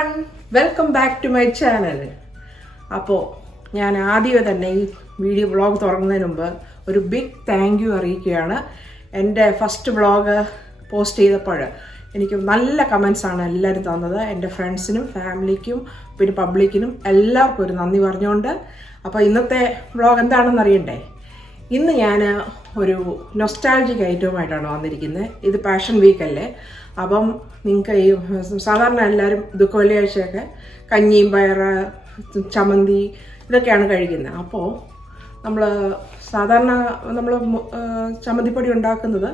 everyone, welcome back to my channel. അപ്പോൾ ഞാൻ ആദ്യമേ തന്നെ ഈ വീഡിയോ വ്ളോഗ് തുടങ്ങുന്നതിന് മുമ്പ് ഒരു ബിഗ് താങ്ക് യു അറിയിക്കുകയാണ്. എൻ്റെ ഫസ്റ്റ് വ്ളോഗ് പോസ്റ്റ് ചെയ്തപ്പോൾ എനിക്ക് നല്ല കമൻസ് ആണ് എല്ലാവരും തന്നത്. എൻ്റെ ഫ്രണ്ട്സിനും ഫാമിലിക്കും പിന്നെ പബ്ലിക്കിനും എല്ലാവർക്കും ഒരു നന്ദി പറഞ്ഞുകൊണ്ട്. അപ്പോൾ ഇന്നത്തെ വ്ളോഗ് എന്താണെന്ന് അറിയണ്ടേ? ഇന്ന് ഞാൻ ഒരു നൊസ്റ്റാൾജിക് ഐറ്റവുമായിട്ടാണ് വന്നിരിക്കുന്നത്. ഇത് പാഷൻ വീക്ക് അല്ലേ, അപ്പം നിങ്ങൾക്ക് ഈ സാധാരണ എല്ലാവരും ദുഃഖവെള്ളിയാഴ്ചയൊക്കെ കഞ്ഞിയും പയറ് ചമ്മന്തി ഇതൊക്കെയാണ് കഴിക്കുന്നത്. അപ്പോൾ സാധാരണ നമ്മൾ ചമ്മന്തിപ്പൊടി ഉണ്ടാക്കുന്നത്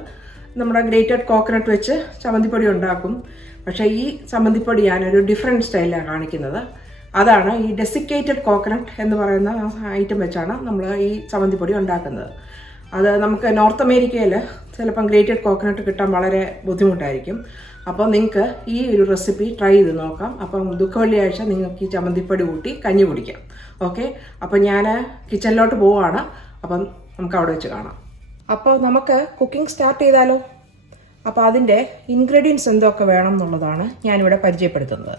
നമ്മുടെ ഗ്രേറ്റഡ് കോക്കനട്ട് വെച്ച് ചമ്മന്തിപ്പൊടി ഉണ്ടാക്കും. പക്ഷേ ഈ ചമ്മന്തിപ്പൊടി ഞാനൊരു ഡിഫറെൻറ്റ് സ്റ്റൈലിലാണ് കാണിക്കുന്നത്. അതാണ് ഈ ഡെസിക്കേറ്റഡ് കോക്കനട്ട് എന്ന് പറയുന്ന ഐറ്റം വെച്ചാണ് നമ്മൾ ഈ ചമ്മന്തിപ്പൊടി ഉണ്ടാക്കുന്നത്. അത് നമുക്ക് നോർത്ത് അമേരിക്കയിൽ ചിലപ്പം ഗ്രേറ്റഡ് കോക്കനട്ട് കിട്ടാൻ വളരെ ബുദ്ധിമുട്ടായിരിക്കും. അപ്പോൾ നിങ്ങൾക്ക് ഈ ഒരു റെസിപ്പി ട്രൈ ചെയ്ത് നോക്കാം. അപ്പം ദുഃഖവെള്ളിയാഴ്ച നിങ്ങൾക്ക് ഈ ചമ്മന്തിപ്പൊടി കൂട്ടി കഞ്ഞി കുടിക്കാം. ഓക്കെ, അപ്പം ഞാൻ കിച്ചണിലോട്ട് പോവുകയാണ്. അപ്പം നമുക്ക് അവിടെ വെച്ച് കാണാം. അപ്പോൾ നമുക്ക് കുക്കിംഗ് സ്റ്റാർട്ട് ചെയ്താലോ? അപ്പോൾ അതിൻ്റെ ഇൻഗ്രീഡിയൻസ് എന്തൊക്കെ വേണം എന്നുള്ളതാണ് ഞാനിവിടെ പരിചയപ്പെടുത്തുന്നത്.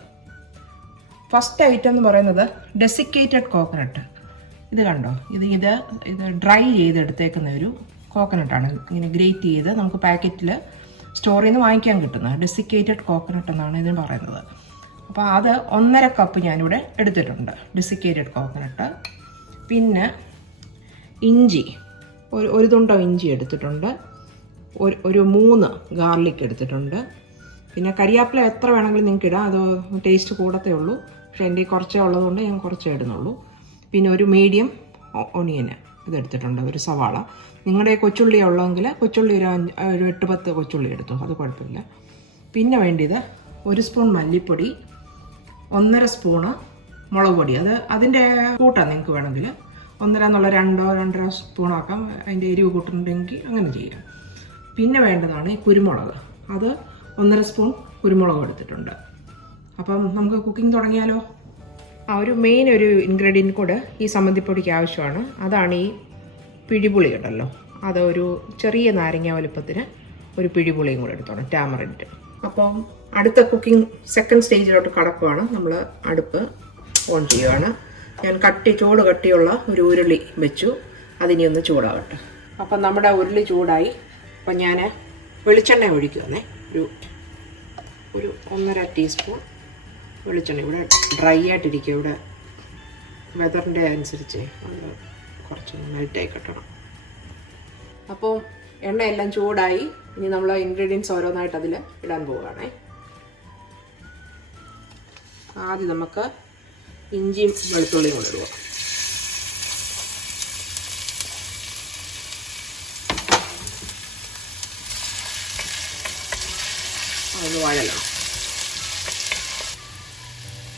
ഫസ്റ്റ് ഐറ്റം എന്ന് പറയുന്നത് ഡെസിക്കേറ്റഡ് കോക്കനട്ട്. ഇത് കണ്ടോ, ഇത് ഡ്രൈ ചെയ്തെടുത്തേക്കുന്ന ഒരു കോക്കനട്ടാണ്. ഇങ്ങനെ ഗ്രേറ്റ് ചെയ്ത് നമുക്ക് പാക്കറ്റിൽ സ്റ്റോറിൽ നിന്ന് വാങ്ങിക്കാൻ കിട്ടുന്നത് ഡെസിക്കേറ്റഡ് കോക്കനട്ട് എന്നാണ് ഇതിന് പറയുന്നത്. അപ്പോൾ അത് 1.5 കപ്പ് ഞാനിവിടെ എടുത്തിട്ടുണ്ട് ഡെസിക്കേറ്റഡ് കോക്കനട്ട്. പിന്നെ ഇഞ്ചി, ഒരു തുണ്ടോ ഇഞ്ചി എടുത്തിട്ടുണ്ട്. ഒരു 3 ഗാർലിക് എടുത്തിട്ടുണ്ട്. പിന്നെ കരിയാപ്പില എത്ര വേണമെങ്കിലും നിങ്ങൾക്ക് ഇടാം, അത് ടേസ്റ്റ് കൂടത്തേ ഉള്ളൂ. പക്ഷേ എൻ്റെ കുറച്ചേ ഉള്ളതുകൊണ്ട് ഞാൻ കുറച്ചേ ഇടുന്നുള്ളൂ. പിന്നെ ഒരു മീഡിയം ഒണിയന് ഇതെടുത്തിട്ടുണ്ട്, ഒരു സവാള. നിങ്ങളുടെ കൊച്ചുള്ളി ഉള്ളതെങ്കിൽ കൊച്ചുള്ളി ഒരു 8-10 കൊച്ചുള്ളി എടുത്തു, അത് കുഴപ്പമില്ല. പിന്നെ വേണ്ടിയത് 1 സ്പൂൺ മല്ലിപ്പൊടി, 1.5 സ്പൂണ് മുളക് പൊടി. അതിൻ്റെ കൂട്ടാണ് നിങ്ങൾക്ക് വേണമെങ്കിൽ 1.5 എന്നുള്ള 2-2.5 സ്പൂണാക്കാം. അതിൻ്റെ എരിവ് കൂട്ടുന്നുണ്ടെങ്കിൽ അങ്ങനെ ചെയ്യാം. പിന്നെ വേണ്ടതാണ് ഈ കുരുമുളക്. അത് 1.5 സ്പൂൺ കുരുമുളക് എടുത്തിട്ടുണ്ട്. അപ്പം നമുക്ക് കുക്കിംഗ് തുടങ്ങിയാലോ? ഒരു ഇൻഗ്രീഡിയൻറ്റ് കൂടെ ഈ ചമ്മന്തിപ്പൊടിക്ക് ആവശ്യമാണ്. അതാണ് ഈ പിഴിപുളി ഉണ്ടല്ലോ. അതൊരു ചെറിയ നാരങ്ങ വലുപ്പത്തിന് ഒരു പിഴിപുളിയും കൂടെ എടുത്തോണം, ടാമറിൻറ്റ്. അപ്പം അടുത്ത കുക്കിംഗ് സെക്കൻഡ് സ്റ്റേജിലോട്ട് കടക്കുകയാണ്. നമ്മൾ അടുപ്പ് ഓൺ ചെയ്യുകയാണ്. ഞാൻ ചൂട് കട്ടിയുള്ള ഒരു ഉരുളി വെച്ചു. അതിനി ഒന്ന് ചൂടാകട്ടെ. അപ്പം നമ്മുടെ ഉരുളി ചൂടായി. അപ്പം ഞാൻ വെളിച്ചെണ്ണ ഒഴിക്കുവാണേ. ഒരു 1.5 ടീസ്പൂൺ വെളിച്ചെണ്ണ. ഇവിടെ ഡ്രൈ ആയിട്ടിരിക്കും, ഇവിടെ വെതറിൻ്റെ അനുസരിച്ച് നമ്മൾ കുറച്ച് മെൽറ്റായി കിട്ടണം. അപ്പോൾ എണ്ണയെല്ലാം ചൂടായി. ഇനി നമ്മൾ ഇൻഗ്രീഡിയൻസ് ഓരോന്നായിട്ട് അതിൽ ഇടാൻ പോവുകയാണേ. ആദ്യം നമുക്ക് ഇഞ്ചിയും വെളുത്തുള്ളിയും കൂടെ ഇടുക. അതൊന്ന് വഴലണം.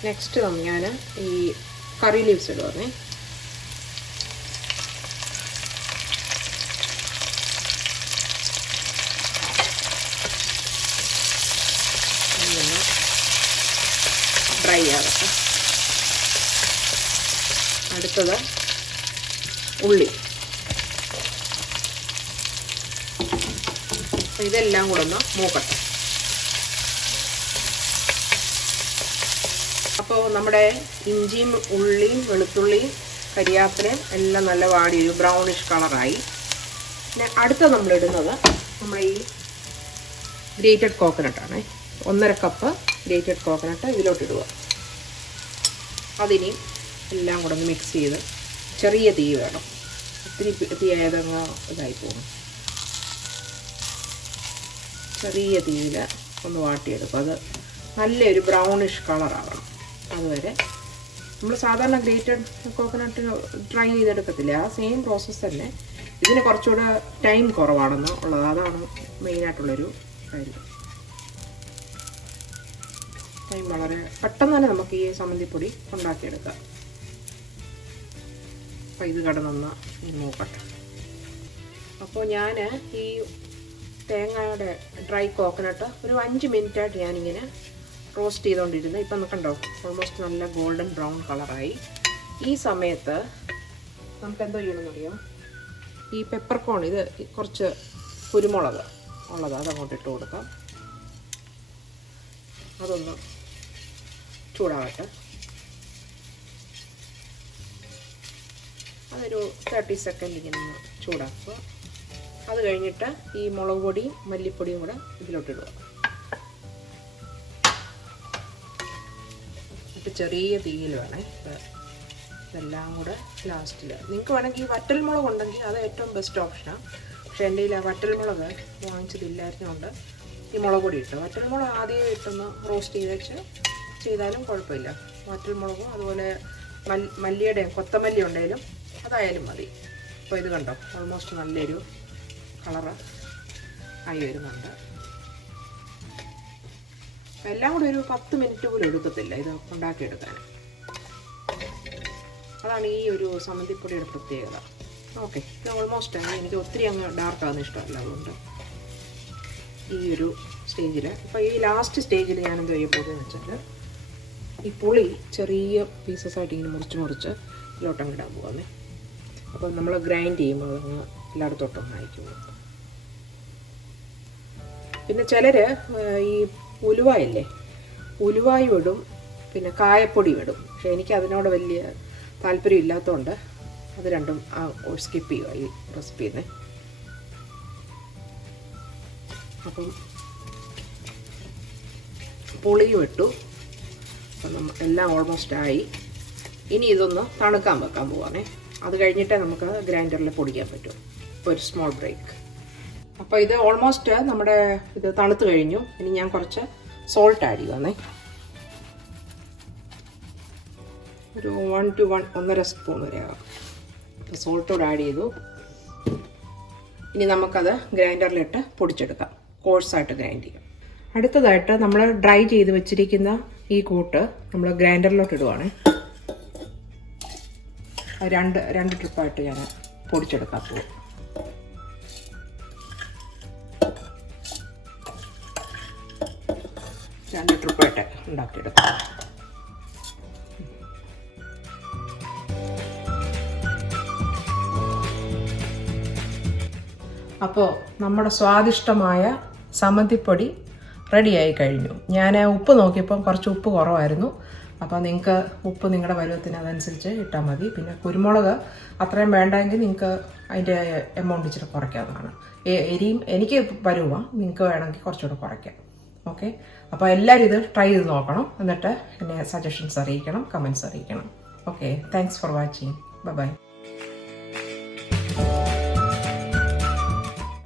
നെക്സ്റ്റ് ഞാൻ ഈ കറി ലീവ്സ് ഇടുവാണേ. ഡ്രൈ ആകട്ടെ. അടുത്തത് ഉള്ളി. ഇതെല്ലാം കൂടെ ഒന്ന് മൂക്കട്ടെ. അപ്പോൾ നമ്മുടെ ഇഞ്ചിയും ഉള്ളിയും വെളുത്തുള്ളിയും കരിയാപ്പിലയും എല്ലാം നല്ല വാടി ഒരു ബ്രൗണിഷ് കളറായി. പിന്നെ അടുത്ത നമ്മളിടുന്നത് നമ്മുടെ ഈ ഗ്രേറ്റഡ് കോക്കനട്ടാണ്. 1.5 കപ്പ് ഗ്രേറ്റഡ് കോക്കനട്ട് ഇതിലോട്ടിടുക. അതിനി എല്ലാം കൂടെ ഒന്ന് മിക്സ് ചെയ്ത് ചെറിയ തീ വേണം, ഒത്തിരി തീ ആയതങ്ങ് ഇതായി പോകും. ചെറിയ തീയിൽ ഒന്ന് വാട്ടിയെടുക്കും. അത് നല്ലൊരു ബ്രൗണിഷ് കളറാവണം. അതുവരെ നമ്മൾ സാധാരണ ഗ്രേറ്റഡ് കോക്കനട്ട് ഡ്രൈ ചെയ്തെടുക്കത്തില്ലേ, ആ സെയിം പ്രോസസ്സ് തന്നെ. ഇതിന് കുറച്ചുകൂടെ ടൈം കുറവാണെന്ന് ഉള്ളത്, അതാണ് മെയിനായിട്ടുള്ളൊരു കാര്യം. ടൈം വളരെ പെട്ടെന്ന് തന്നെ നമുക്ക് ഈ ചമ്മന്തിപ്പൊടി ഉണ്ടാക്കിയെടുക്കാം. അപ്പോൾ ഇത് കിടന്നൊന്ന് നോക്കട്ടെ. അപ്പോൾ ഞാൻ ഈ തേങ്ങയുടെ ഡ്രൈ കോക്കനട്ട് ഒരു 5 മിനിറ്റായിട്ട് ഞാനിങ്ങനെ റോസ്റ്റ് ചെയ്തുകൊണ്ടിരുന്നത്. ഇപ്പം കണ്ടോ, ഓൾമോസ്റ്റ് നല്ല ഗോൾഡൻ ബ്രൗൺ കളറായി. ഈ സമയത്ത് നമുക്ക് എന്തോ ചെയ്യണമെന്നറിയാം, ഈ പെപ്പർകോൺ, ഇത് കുറച്ച് കുരുമുളക് ഉള്ളത് അതങ്ങോട്ട് ഇട്ട് കൊടുക്കാം. അതൊന്ന് ചൂടാവട്ടെ. അതൊരു 30 സെക്കൻഡ് ഇങ്ങനെ ചൂടാക്കുക. അത് കഴിഞ്ഞിട്ട് ഈ മുളക് പൊടിയും മല്ലിപ്പൊടിയും കൂടെ ഇതിലോട്ടിടുക. എന്നിട്ട് ചെറിയ തീയിൽ വേണേ ഇതെല്ലാം കൂടെ ലാസ്റ്റിൽ. നിങ്ങൾക്ക് വേണമെങ്കിൽ വറ്റൽ മുളക് ഉണ്ടെങ്കിൽ അത് ഏറ്റവും ബെസ്റ്റ് ഓപ്ഷനാണ്. പക്ഷേ എൻ്റെ കയ്യിൽ വറ്റൽ മുളക് വാങ്ങിച്ചതില്ലായിരുന്നുകൊണ്ട് ഈ മുളക് പൊടി ഇട്ടു. വറ്റൽ മുളക് ആദ്യം ഇട്ടൊന്ന് റോസ്റ്റ് ചെയ്താലും കുഴപ്പമില്ല. വറ്റൽ മുളകും അതുപോലെ മല്ലിയുടെയും കൊത്തമല്ലി ഉണ്ടെങ്കിലും അതായാലും മതി. അപ്പോൾ ഇത് കണ്ടോ, ഓൾമോസ്റ്റ് നല്ലൊരു കളറ് ആയി വരുന്നുണ്ട്. എല്ലാം കൂടി ഒരു 10 മിനിറ്റ് പോലും എടുക്കത്തില്ല ഇത് ഉണ്ടാക്കിയെടുക്കാൻ. അതാണ് ഈ ഒരു സമ്മന്തിപ്പൊടിയുടെ പ്രത്യേകത. ഓക്കെ, ഇത് ഓൾമോസ്റ്റ് എനിക്ക് ഒത്തിരി അങ്ങ് ഡാർക്കാകുന്ന ഇഷ്ടമല്ല. അതുകൊണ്ട് ഈ ഒരു സ്റ്റേജിൽ, ഇപ്പോൾ ഈ ലാസ്റ്റ് സ്റ്റേജിൽ ഞാനെന്ത് ചെയ്യാൻ പോകുന്നതെന്ന് വെച്ചാൽ ഈ പുളി ചെറിയ പീസസ് ആയിട്ട് ഇങ്ങനെ മുറിച്ച് ഇതിലോട്ടങ്ങ് ഇടാൻ പോകുന്നത്. അപ്പോൾ നമ്മൾ ഗ്രൈൻഡ് ചെയ്യുമ്പോൾ അതങ്ങ് എല്ലായിടത്തോട്ടൊന്നും അയക്കും. പിന്നെ ചിലർ ഈ ഉലുവായില്ലേ, ഉലുവായും ഇടും, പിന്നെ കായപ്പൊടി ഇടും. പക്ഷേ എനിക്ക് അതിനോട് വലിയ താല്പര്യം ഇല്ലാത്തതുകൊണ്ട് അത് രണ്ടും സ്കിപ്പ് ചെയ്യുക ഈ റെസിപ്പിയിൽ നിന്ന്. അപ്പം പുളിയും ഇട്ടു. അപ്പം എല്ലാം ഓൾമോസ്റ്റ് ആയി. ഇനി ഇതൊന്ന് തണുക്കാൻ വെക്കാൻ പോവാണേ. അത് കഴിഞ്ഞിട്ടേ നമുക്ക് ഗ്രൈൻഡറിൽ പൊടിക്കാൻ പറ്റും. ഇപ്പോൾ ഒരു സ്മോൾ ബ്രേക്ക്. അപ്പോൾ ഇത് ഓൾമോസ്റ്റ് നമ്മുടെ ഇത് തണുത്ത് കഴിഞ്ഞു. ഇനി ഞാൻ കുറച്ച് സോൾട്ട് ആഡ് ചെയ്യുവാണേ. ഒരു 1 to 1.5 സ്പൂൺ വരെ ആകാം. സോൾട്ട് കൂടെ ആഡ് ചെയ്തു. ഇനി നമുക്കത് ഗ്രൈൻഡറിലിട്ട് പൊടിച്ചെടുക്കാം. കോഴ്സായിട്ട് ഗ്രൈൻഡ് ചെയ്യാം. അടുത്തതായിട്ട് നമ്മൾ ഡ്രൈ ചെയ്ത് വെച്ചിരിക്കുന്ന ഈ കൂട്ട് നമ്മൾ ഗ്രൈൻഡറിലോട്ട് ഇടുവാണ്. രണ്ട് ട്രിപ്പായിട്ട് ഞാൻ പൊടിച്ചെടുക്കാൻ പോകും. രണ്ട് ട്രിപ്പായിട്ട് ഉണ്ടാക്കിയെടുക്കാം. അപ്പോൾ നമ്മുടെ സ്വാദിഷ്ടമായ സമ്മന്തിപ്പൊടി റെഡിയായി കഴിഞ്ഞു. ഞാൻ ഉപ്പ് നോക്കിയപ്പം കുറച്ച് ഉപ്പ് കുറവായിരുന്നു. അപ്പോൾ നിങ്ങൾക്ക് ഉപ്പ് നിങ്ങളുടെ പരുവത്തിന് അതനുസരിച്ച് ഇട്ടാൽ മതി. പിന്നെ കുരുമുളക് അത്രയും വേണ്ടെങ്കിൽ നിങ്ങൾക്ക് അതിൻ്റെ എമൗണ്ട് ഇച്ചിരി കുറയ്ക്കാവുന്നതാണ്. എരിയും എനിക്ക് പരുവാണ്, നിങ്ങൾക്ക് വേണമെങ്കിൽ കുറച്ചുകൂടെ കുറയ്ക്കാം. ഓക്കെ, അപ്പോൾ എല്ലാവരും ഇത് ട്രൈ ചെയ്ത് നോക്കണം. എന്നിട്ട് എന്നെ സജഷൻസ് അറിയിക്കണം, കമൻറ്റ്സ് അറിയിക്കണം. Okay, thanks for watching. By.